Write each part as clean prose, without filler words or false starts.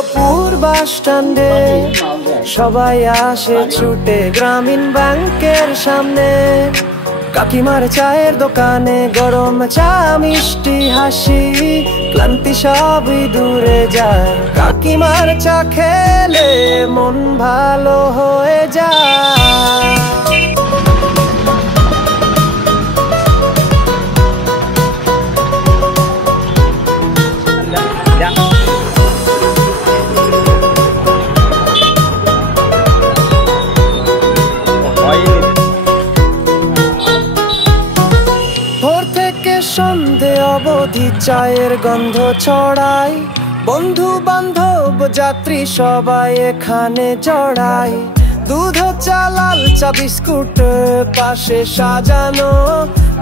ভদ্রপুর বাস স্ট্যান্ডে সবাই আসে ছুটে গ্রামীণ ব্যাংকের সামনে। কাকিমার চায়ের দোকানে গরম চা মিষ্টি হাসি, ক্লান্তি সবই দূরে যায়। কাকিমার চা খেলে মন ভালো হয়ে যায়। ভোর থেকে সন্ধে অবধি চায়ের গন্ধ ছড়ায়, বন্ধু বান্ধব যাত্রী সবাই এখানে জড়ায়। দুধ চা লাল চা বিস্কুট পাশে সাজানো,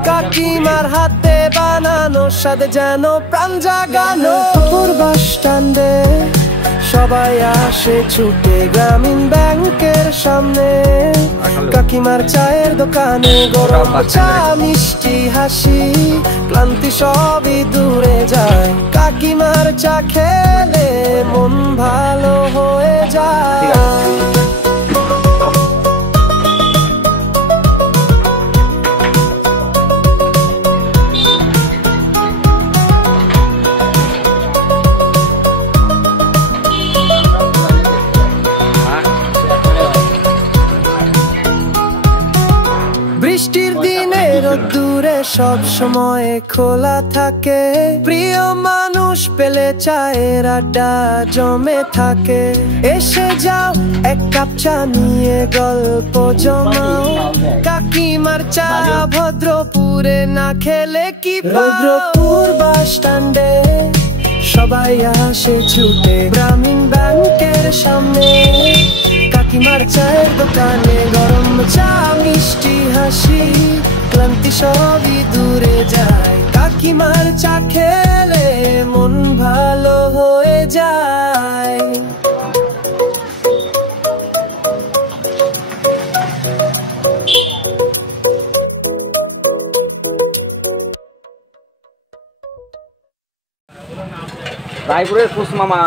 কাকিমার হাতে বানানো স্বাদ যেন প্রাণ জাগানো। ভদ্রপুর বাস স্ট্যান্ডে সবাই আসে ছুটে গ্রামীণ ব্যাংকের সামনে। কাকিমার চায়ের দোকানে গরম চা মিষ্টি হাসি, ক্লান্তি সবই দূরে যায়। কাকিমার চা খেলে মন ভালো হয়ে যায়। বৃষ্টির দিনে রোদ্দুরে সব সময় খোলা থাকে, প্রিয় মানুষ পেলে চায়ের আড্ডা জমে থাকে। এসে যাও এক কাপ চা নিয়ে গল্প জমাও, কাকিমার চা ভদ্রপুরে না খেলে কি পাও। ভদ্রপুর বাস স্ট্যান্ডে সবাই আসে ছুটে গ্রামীণ ব্যাংকের সামনে। কাকিমার চায়ের দোকানে গরম চা মিষ্টি হাসি, ক্লান্তি সবই দূরে যায়। কাকিমার চা খেলে মন ভালো হয়ে যায়। রায়পুরের কুসমামা।